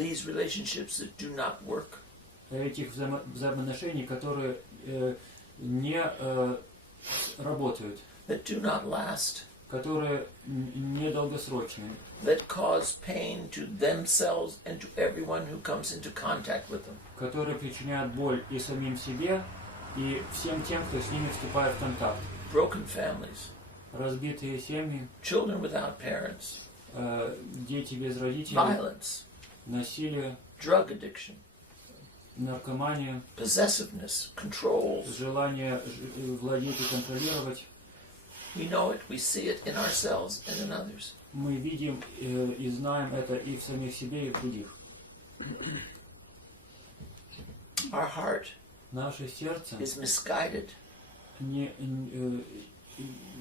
These relationships that do not work. Этих взаимоотношений, которые не работают, that do not last, которые недолгосрочные, that cause pain to themselves and to everyone who comes into contact with them, которые причиняют боль и самим себе, и всем тем, кто с ними вступает в контакт. Broken families, разбитые семьи, children without parents, дети без родителей, violence, насилие, drug addiction, наркомания, possessiveness, control. желание владеть и контролировать. We know it, we see it in ourselves and in others. Мы видим и знаем это и в самих себе, и в других. Our heart Наше сердце is misguided.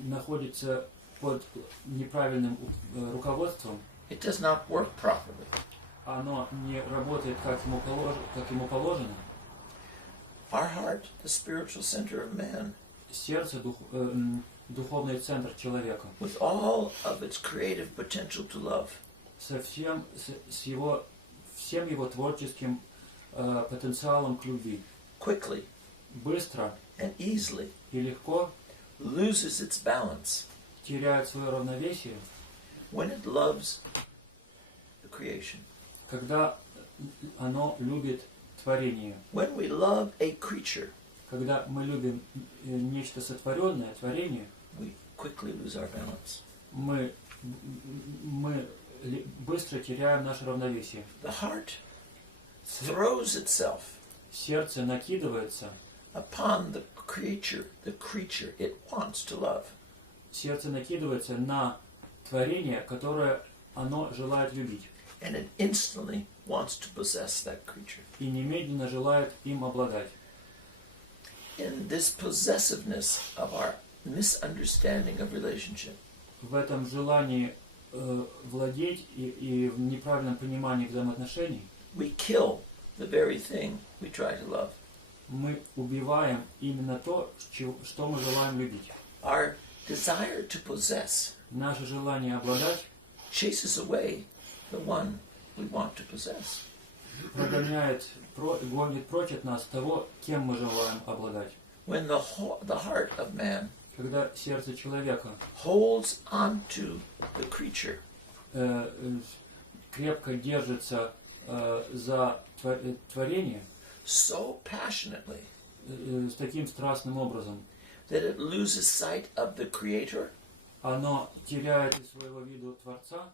Находится под неправильным руководством. It does not work properly. Оно не работает как ему положено. Our heart, the spiritual center of man, сердце духовный центр человека. With all of its creative potential to love. Всем его творческим потенциалом к любви. Quickly. Быстро. And easily. И легко. Loses its balance. Теряет свое равновесие. When it loves the creation. Когда оно любит творение. When we love a creature. Когда мы любим нечто сотворенное, творение, we quickly lose our balance. Мы быстро теряем наше равновесие. The heart throws itself сердце накидывается upon the creature it wants to love. Сердце накидывается на творение, которое оно желает любить. And it instantly wants to possess that creature. И немедленно желает им обладать. In this possessiveness of our misunderstanding of relationship, в этом желании владеть и в неправильном понимании взаимоотношений, we kill the very thing we try to love. Мы убиваем именно то, что мы желаем любить. Our desire to possess наше желание обладать chases away the one we want to possess. Гонит прочь от нас того, кем мы желаем обладать. When the heart of man когда сердце человека holds on to the creature, крепко держится за творение, so passionately, с таким страстным образом, that it loses sight of the creator, оно теряет из своего вида Творца,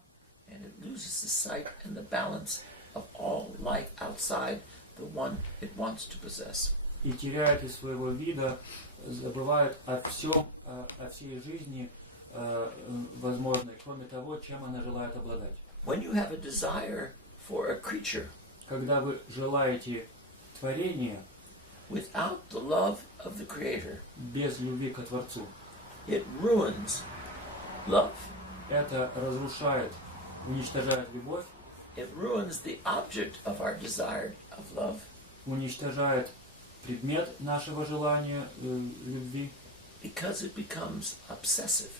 and it loses the sight and the balance of all life outside the one it wants to possess. И теряет из своего вида, забывает о всем, о всей жизни возможной, кроме того, чем она желает обладать. When you have a desire for a creature, когда вы желаете творения, without the love of the Creator, без любви к Творцу, it ruins love. Это разрушает, уничтожает любовь. It ruins the object of our desire of love. Уничтожает предмет нашего желания любви. Because it becomes obsessive.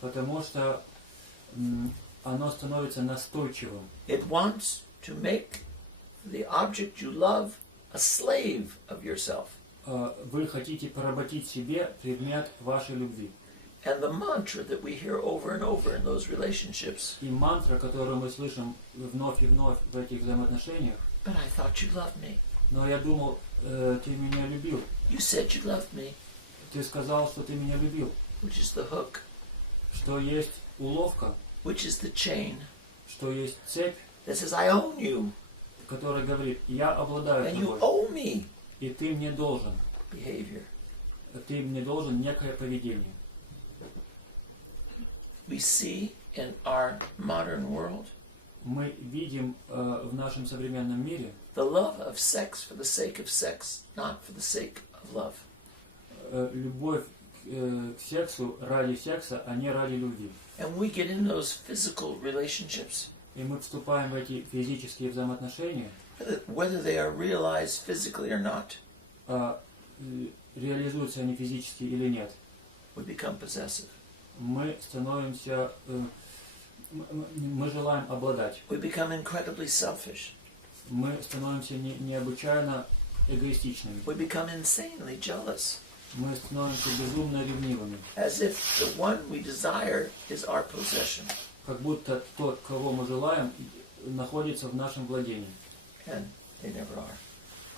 Потому что оно становится настойчивым. It wants to make the object you love a slave of yourself. Вы хотите поработить себе предмет вашей любви. And the mantra that we hear over and over in those relationships. И мантра, которую мы слышим вновь и вновь в этих взаимоотношениях. But I thought you loved me. Но я думал, ты меня любил. You said you loved me. Ты сказал, что ты меня любил. Which is the hook. Что есть уловка. Which is the chain. Что есть цепь. That says I own you. Которая говорит, я обладаю тобой. And you owe me. И ты мне должен. Behavior. Ты мне должен некое поведение. We see in our modern world. Мы видим в нашем современном мире the love of sex for the sake of sex, not for the sake of love. Любовь к сексу ради секса, а не ради любви. And we get in those physical relationships. И мы вступаем в эти физические взаимоотношения. Whether they are realized physically or not. Реализуются они физически или нет. We become possessive. Мы становимся, мы желаем обладать. We become incredibly selfish. мы становимся необычайно эгоистичными. We become insanely jealous, Мы становимся безумно ревнивыми. as if the one we desire is our possession. Как будто тот, кого мы желаем, находится в нашем владении. And they never are.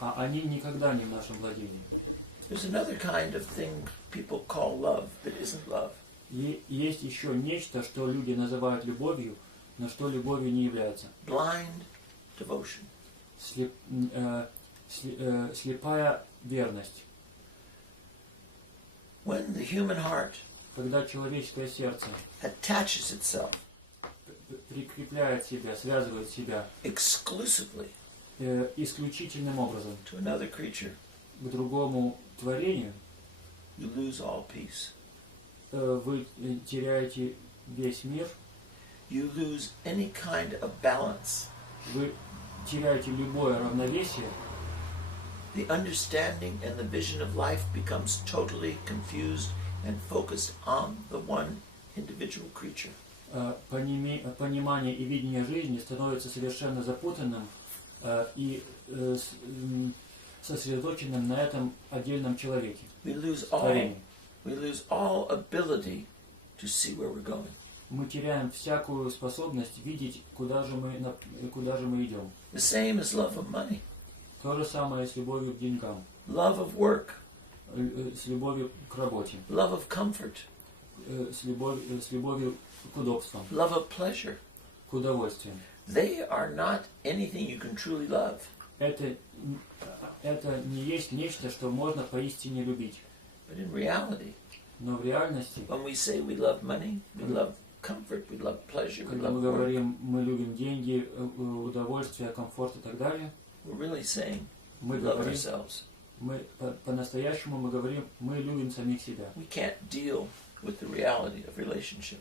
А они никогда не в нашем владении. There's another kind of thing people call love that isn't love. И есть еще нечто, что люди называют любовью, но что любовью не является. Blind devotion. Слепая верность. When the human heart Когда человеческое сердце attaches itself прикрепляет себя, связывает себя exclusively исключительным образом to another creature, к другому творению, you lose all peace. вы теряете весь мир, You lose any kind of balance. вы теряете любое равновесие, The understanding and the vision of life becomes totally confused and focused on the one individual creature. Понимание и видение жизни становится совершенно запутанным и сосредоточенным на этом отдельном человеке. We lose all ability to see where we're going. Мы теряем всякую способность видеть, куда же мы идем. The same as love of money, То же самое с любовью к деньгам, love of work, с любовью к работе, love of comfort, с любовью к удобствам, love of pleasure. к удовольствиям. They are not anything you can truly love. Это не есть нечто, что можно поистине любить. But in reality, Но в реальности, when we say we love money, we love comfort, we love pleasure, we когда love мы work, говорим, мы любим деньги, удовольствие, комфорт и так далее, we're really saying мы we love говорим, ourselves. по-настоящему мы говорим, мы любим самих себя. We can't deal with the reality of relationship.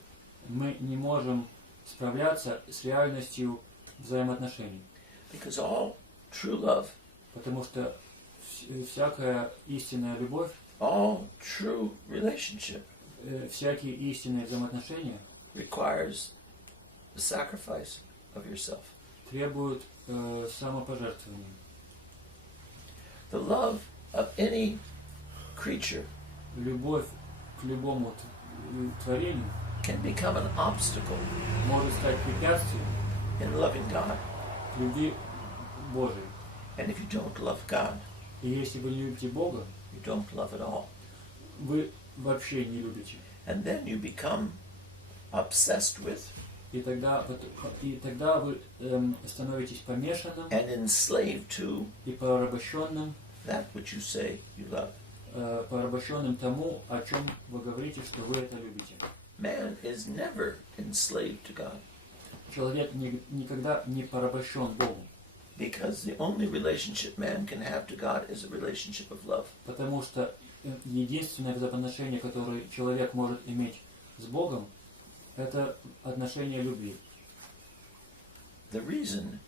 Мы не можем справляться с реальностью взаимоотношений. Because all true love, Потому что всякая истинная любовь, all true relationship всякие истинные взаимоотношения requires the sacrifice of yourself. требуют самопожертвования. The love of any creature Любовь к любому творению can become an obstacle может стать препятствием in loving God. к любви Божией. And if you don't love God, И если вы не любите Бога, you don't love at all. вы вообще не любите. And then you become obsessed with И тогда вы становитесь помешанным and enslaved to и порабощенным, that which you say you love. порабощенным тому, о чем вы говорите, что вы это любите. Man is never enslaved to God Человек никогда не порабощен Богу, because the only relationship man can have to God is a relationship of love. потому что единственное взаимоотношение, которое человек может иметь с Богом, это отношение любви. The reason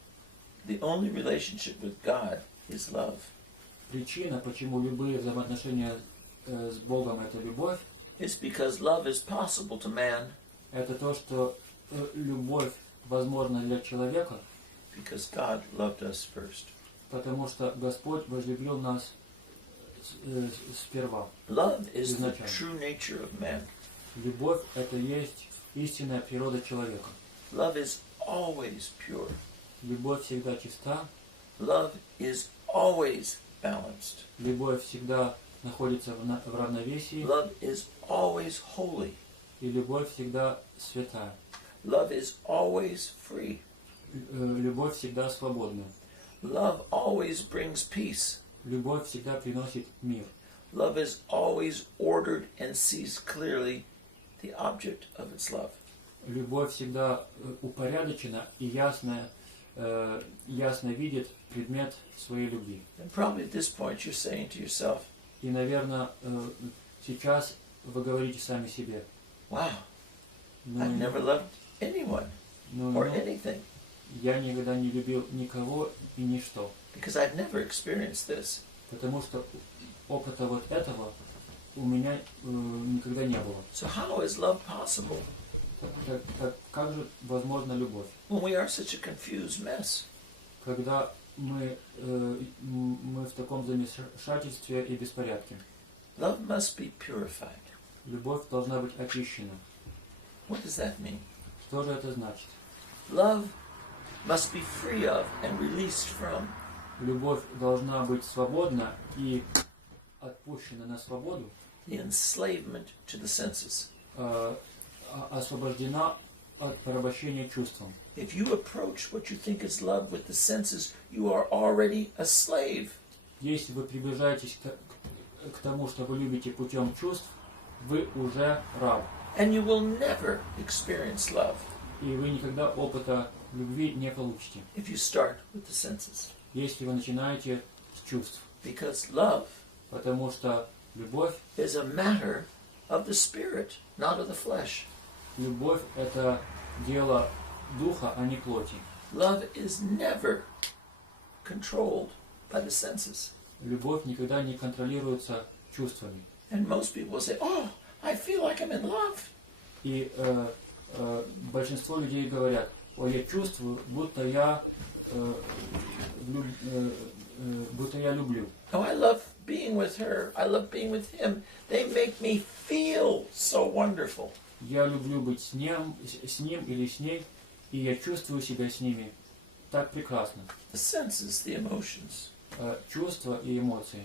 the only relationship with God is love Причина, почему любые взаимоотношения с Богом это любовь, is because love is possible to man это то, что любовь возможна для человека, because God loved us first. потому что Господь возлюбил нас сперва. Love is the true nature of man. Любовь это есть истинная природа человека. Love is always pure. Любовь всегда чиста, Love is always balanced. любовь всегда находится в равновесии, Love is always holy. и любовь всегда святая. Love is always free. Любовь всегда свободна. Love always brings peace. Любовь всегда приносит мир. Love is always ordered and sees clearly the object of its love. Любовь всегда упорядочена и ясно видит предмет своей любви. And probably at this point you're saying to yourself, И, наверное, сейчас вы говорите сами себе, wow, I've never loved anyone or anything я никогда не любил никого и ничто, because I've never experienced this. потому что опыта вот этого у меня никогда не было. So how is love possible Как же возможна любовь, when we are such a confused mess? когда мы в таком замешательстве и беспорядке. Love must be purified. Любовь должна быть очищена. What does that mean? Что же это значит? Love must be free of and released from Любовь должна быть свободна и отпущена на свободу, the enslavement to the senses. освобождена от порабощения чувствам. If you approach what you think is love with the senses, you are already a slave. Если вы приближаетесь к тому, что вы любите путем чувств, вы уже раб. And you will never experience love И вы никогда опыта любви не получите, if you start with the senses. если вы начинаете с чувств. Because love Потому что любовь is a matter of the spirit, not of the flesh. Любовь – это дело духа, а не плоти. Love is never controlled by the senses. Любовь никогда не контролируется чувствами. And most people will say, oh, I feel like I'm in love. И большинство людей говорят, ой, я чувствую, будто я люблю. Oh, I love being with her. I love being with him. They make me feel so wonderful. Я люблю быть с ним или с ней, и я чувствую себя с ними так прекрасно. The senses, the emotions, Чувства и эмоции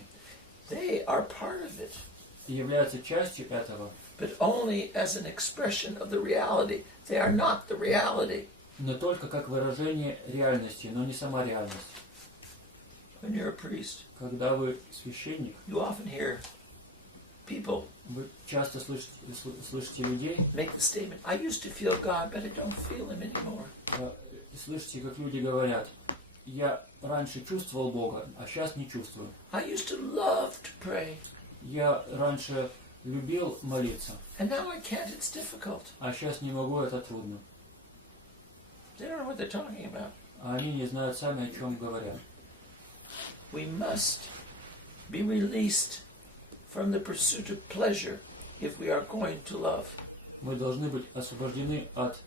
they are part of it, являются частью этого, but only as an expression of the reality. They are not the reality. но только как выражение реальности, но не сама реальность. When you're a priest, Когда вы священник, you often hear people вы часто слышите людей, make the statement, I used to feel God, but I don't feel him anymore. слышите, как люди говорят, я раньше чувствовал Бога, а сейчас не чувствую. I used to love to pray, Я раньше любил молиться, and now I can't. It's difficult. а сейчас не могу, это трудно. They don't know what they're talking about. А они не знают сами, о чем говорят. We must be released from the pursuit of pleasure if we are going to love. Мы должны быть освобождены от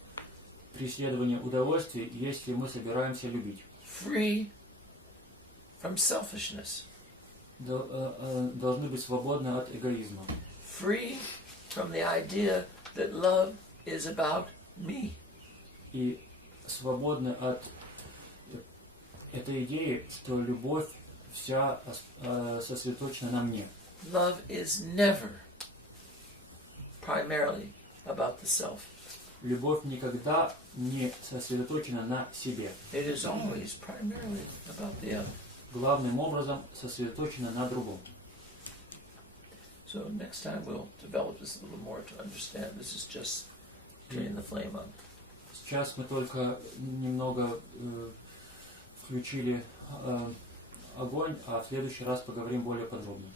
преследования удовольствий, если мы собираемся любить. Free from selfishness. Должны быть свободны от эгоизма. Free from the idea that love is about me. И свободны от этой идеи, что любовь вся сосредоточена на мне. Love is never primarily about the self. Любовь никогда не сосредоточена на себе. It is always primarily about the other. Главным образом сосредоточена на другом. So next time we'll develop this a little more to understand. This is just turning the flame on. Сейчас мы только немного включили огонь, а в следующий раз поговорим более подробно.